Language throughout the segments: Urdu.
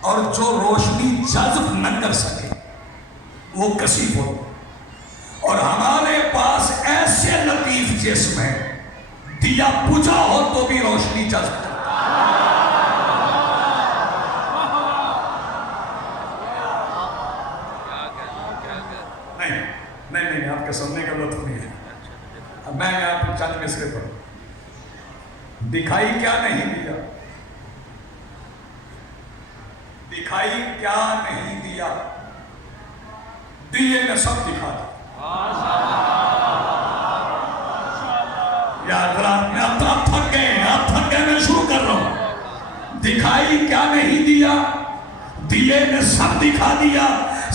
اور جو روشنی جذب نہ کر سکے وہ کثیف ہو، اور ہمارے پاس ایسے لطیف جسم ہے دیا بجھا ہو تو بھی روشنی جذب کرتا نہیں آپ کے سننے کا لطف نہیں ہے. میں آپ کو چند مصرے پڑھوں. دکھائی کیا نہیں دیا، دکھائی کیا نہیں دیا، دیے نے سب دکھا دیا. یاد رکھنا، آپ تھک گئے، میں شروع کر رہا ہوں. دکھائی کیا نہیں دیا، دیے نے سب دکھا دیا.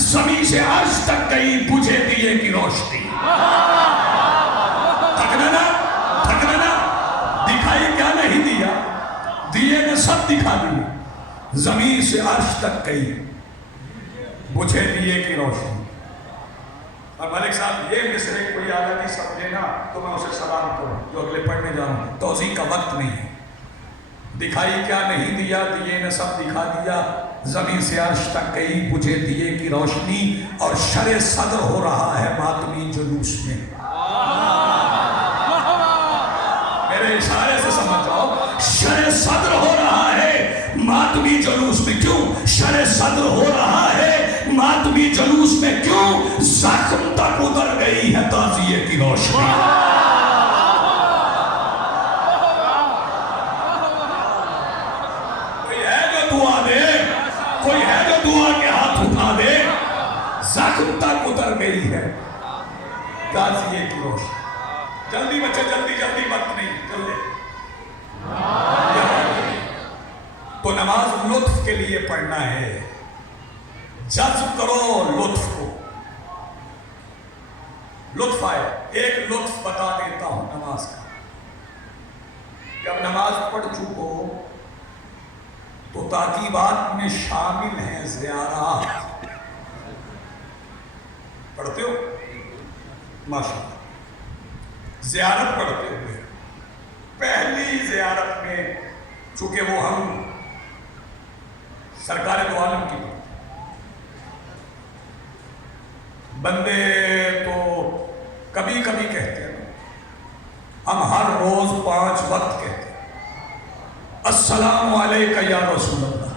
زمین سے عرش تک گئی بجھے دیے کی روشنی. تھکنا نا. دکھائی کیا نہیں دیا، دیے نے سب دکھا دیا. زمین سے عرش تک گئی بجھے دیے کی روشنی. اور ملک صاحب یہ مصرے کوئی اعلیٰ نہیں سمجھے نا تو میں اسے سلام کروں جو اگلے پڑھنے جا رہا ہوں. توضیح کا وقت نہیں ہے. دکھائی کیا نہیں دیا، دیے نے سب دکھا دیا. زمین سے عرش تک گئی بجھے دیے کی روشنی. اور شرِ صدر ہو رہا ہے ماتمی جلوس میں. میرے اشارے سے سمجھ جاؤ، شرِ صدر ہو رہا ہے ماتمی جلوس میں. کیوں شرِ صدر ہو رہا ہے ماتمی جلوس میں؟ کیوں زخم تک اتر گئی ہے تعزیے کی روشنی. کوئی ہے جو دعا کے ہاتھ اٹھا دے. زخم تک اتر گئی ہے تعزیے کی روشنی. جلدی بچے، جلدی وقت نہیں، جلدی. تو نماز لطف کے لیے پڑھنا ہے. جذب کرو لطف کو. لطف آئے. ایک لطف بتا دیتا ہوں نماز کا. جب نماز پڑھ چکو تو تعقیبات میں شامل ہیں زیارات. پڑھتے ہو؟ ماشاءاللہ. زیارت پڑھتے ہوئے پہلی زیارت میں چونکہ وہ ہم سرکار دو عالم کی بندے تو کبھی کبھی کہتے ہیں، ہم ہر روز 5 وقت کہتے ہیں السلام علیکہ یا رسول اللہ،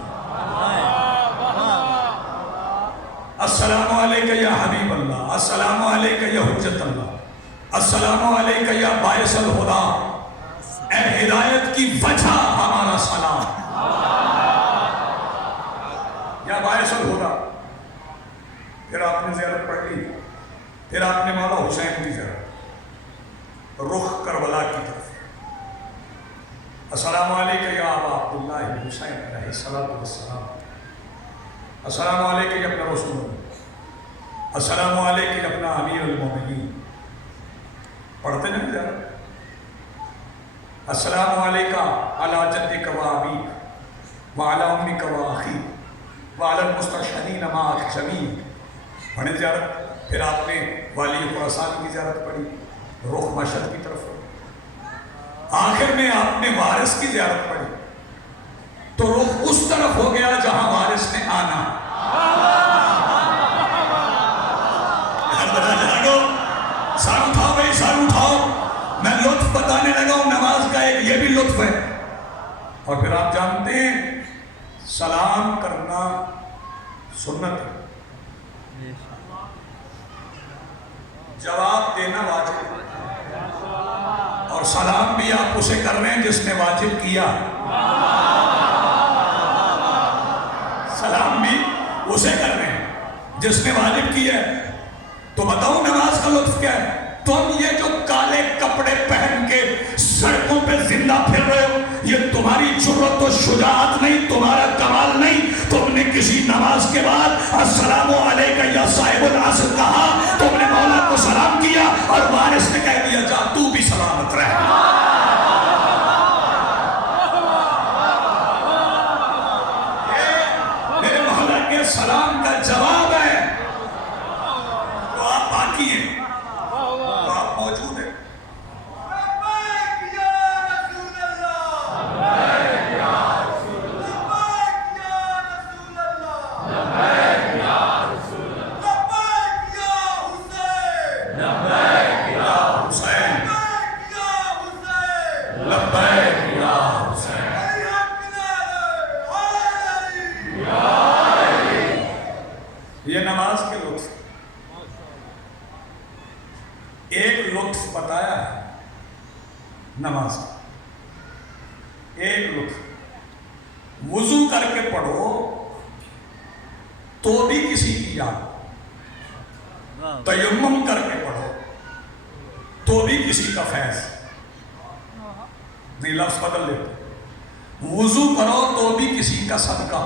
السلام علیکہ یا حبیب اللہ، السلام علیکہ یا حجت اللہ، السلام علیکہ یا باعث الہدا. اے ہدایت کی وجہ ہمارا سلام یا باعث الہدا. پھر آپ نے زیارت پڑھ لی. پھر آپ نے مولا حسین کی زیارت، رخ کربلا کی طرف. السلام علیکہ یا ابا عبداللہ حسین علیہ السلام، السلام علیکہ یا اپنا رسول اللہ، السلام علیکہ یا اپنا امیر المومنین. پڑھتے نہیں زیارت. السلام علیکہ علی جدک و ابیک وعلی امک و اخیک وعلی المستشہدین معک جمیع. پڑھیں زیارت. پھر آپ نے والی خراسان کی زیارت پڑھی، رخ مشہد کی طرف. آخر میں آپ نے وارث کی زیارت پڑھی تو رخ اس طرف ہو گیا جہاں وارث نے آنا. سر اٹھاؤ بھائی، سر اٹھاؤ. میں لطف بتانے لگا ہوں نماز کا، ایک یہ بھی لطف ہے. اور پھر آپ جانتے ہیں سلام کرنا سنت ہے، جواب دینا واجب ہے. اور سلام بھی آپ اسے کر رہے ہیں جس نے واجب کیا. سلام بھی اسے کر رہے ہیں جس نے واجب کیا ہے. تو بتاؤ نماز کا لطف کیا ہے؟ تم یہ جو کالے کپڑے پہن کے سڑکوں پہ زندہ پھر رہے ہو، یہ تمہاری جرأت و شجاعت نہیں، تمہارا کمال نہیں. تم نے کسی نماز کے بعد السلام علیکہ یا صاحب العصر کہا، تم نے مولا کو سلام کیا اور وارث نے کہہ دیا جا تو بھی سلامت رہ. میرے مولا کے سلام کا جواب ہے. تو آپ باقی ہیں، تو آپ موجود ہیں. نماز ایک لطف، وضو کر کے پڑھو تو بھی کسی کی یاد، تیمم کر کے پڑھو تو بھی کسی کا فیض، نہیں لفظ بدل لیتے، وضو کرو تو بھی کسی کا صدقہ،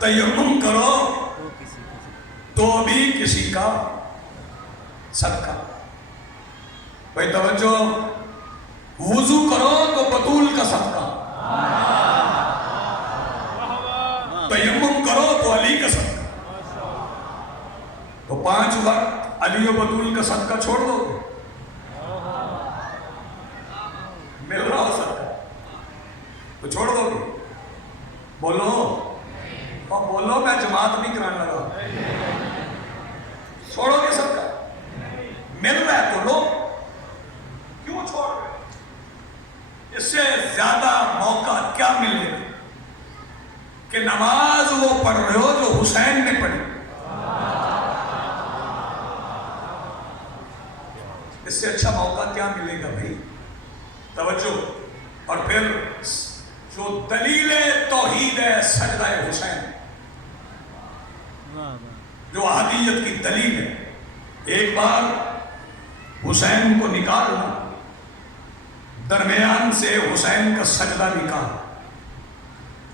تیمم کرو تو بھی کسی کا صدقہ۔ بھائی توجہ، وضو کرو تو بطول کا صدقہ، تیمم کرو تو علی کا صدقہ، تو 5 وقت علی و بطول کا صدقہ چھوڑ دو گے؟ مل رہا ہو صدقہ تو چھوڑ دو گے؟ بولو اور بولو، میں جماعت نہیں کرانے لگا، چھوڑو گے صدقہ؟ مل رہا ہے تو لو، کیوں چھوڑ رہے؟ اس سے زیادہ موقع کیا ملے گا کہ نماز وہ پڑھ رہے ہو جو حسین نے پڑھی، اس سے اچھا موقع کیا ملے گا بھائی؟ توجہ۔ اور پھر جو دلیل توحید ہے سجدہ حسین، جو احادیت کی دلیل ہے، ایک بار حسین کو نکالنا، درمیان سے حسین کا سجدہ نکال،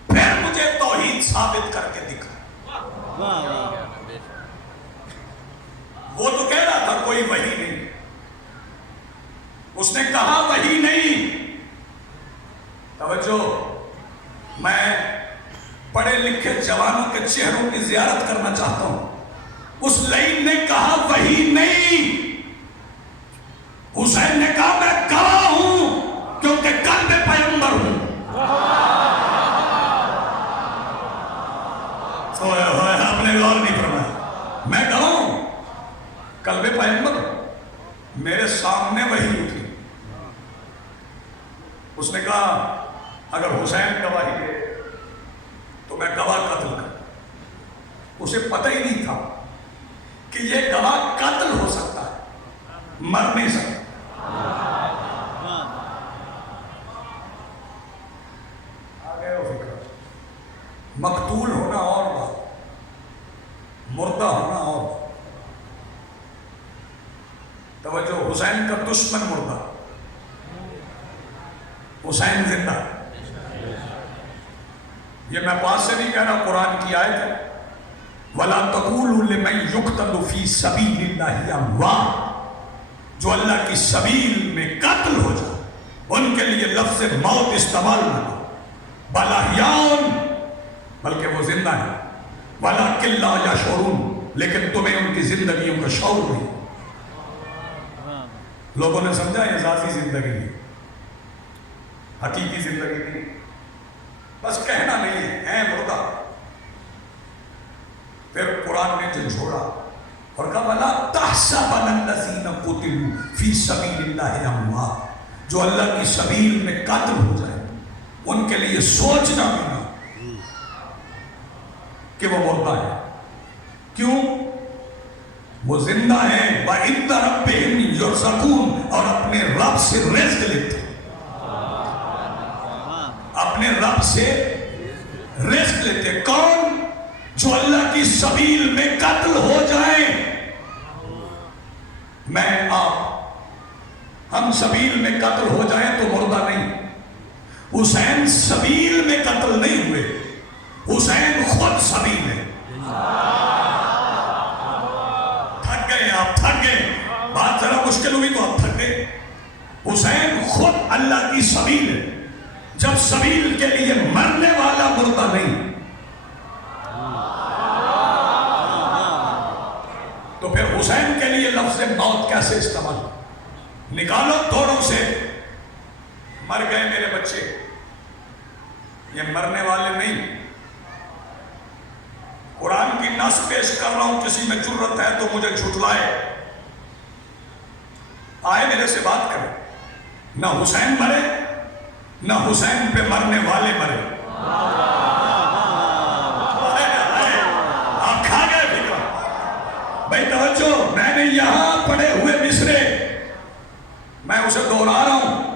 پھر مجھے توحید ثابت کر کے دکھا۔ وہ تو کہہ رہا تھا کوئی وحی نہیں، اس نے کہا وحی نہیں۔ توجہ، میں پڑھے لکھے جوانوں کے چہروں کی زیارت کرنا چاہتا ہوں۔ اس لعین نے کہا وحی نہیں، حسین نے کہا میں گواہ ہوں کیونکہ قلب پیغمبر ہوں۔ سوئے ہوئے آپ نے غور نہیں فرمایا، میں گواہ ہوں قلب پیغمبر ہوں، میرے سامنے وحی اٹھی۔ اس نے کہا اگر حسین گواہی دے تو میں گواہ قتل کر۔ اسے پتہ ہی نہیں تھا کہ یہ گواہ قتل ہو سکتا ہے، مر نہیں سکتا۔ آگے وہ فکر، مقتول ہونا اور بات، مردہ ہونا اور بات۔ توجہ، حسین کا دشمن مردہ، حسین زندہ۔ یہ میں پاس سے نہیں کہہ رہا، قرآن کی آیت ہے، وَلَا تَقُولُوا لِمَنْ يُقْتَلُ فِي سَبِيلِ اللَّهِ أَمْوَاتٌ، جو اللہ کی سبیل میں قتل ہو جائے ان کے لیے لفظ موت استعمال نہ کرو، بَلْ أَحْيَاءٌ، بلکہ وہ زندہ ہیں، وَلَكِنْ لَا يَشْعُرُونَ، لیکن تمہیں ان کی زندگیوں کا شعور نہیں۔ لوگوں نے سمجھا یہ ذاتی زندگی ہے، حقیقی زندگی نہیں، بس کہنا نہیں ہے مردہ۔ پھر قرآن نے جھنجھوڑا اور کہا وَلَا تَحْسَبَنَّ الَّذِينَ قُتِلُوا فِي سَبِيلِ اللَّهِ أَمْوَاتٌ، جو اللہ کی سبیل میں قتل ہو جائے ان کے لیے سوچنا بھی نہ کہ وہ مردہ ہے۔ کیوں؟ وہ زندہ ہیں، وَعِنْدَ رَبِّهِمْ يُرْزَقُونَ، اور اپنے رب سے رزق لیتے، اپنے رب سے رزق لیتے۔ کون؟ جو اللہ کی سبیل میں قتل ہو جائیں۔ میں آپ ہم سبیل میں قتل ہو جائیں تو مردہ نہیں۔ حسین سبیل میں قتل نہیں ہوئے، حسین خود سبیل ہے۔ تھک گئے آپ، تھک گئے، بات ذرا مشکل ہوئی تو آپ تھک گئے۔ حسین خود اللہ کی سبیل ہے۔ جب سبیل کے لیے مرنے والا مردہ نہیں تو پھر حسین کے لیے لفظ موت کیسے استعمال؟ نکالو توڑوں سے، مر گئے میرے بچے، یہ مرنے والے نہیں۔ قرآن کی نص پیش کر رہا ہوں، کسی میں جرت ہے تو مجھے جھٹلائے، آئے میرے سے بات کرے۔ نہ حسین مرے، نہ حسین پہ مرنے والے مرے۔ آپ کھا گئے فکر؟ بھائی توجہ، میں نے یہاں پڑے ہوئے مصرے، میں اسے دوہرا رہا ہوں،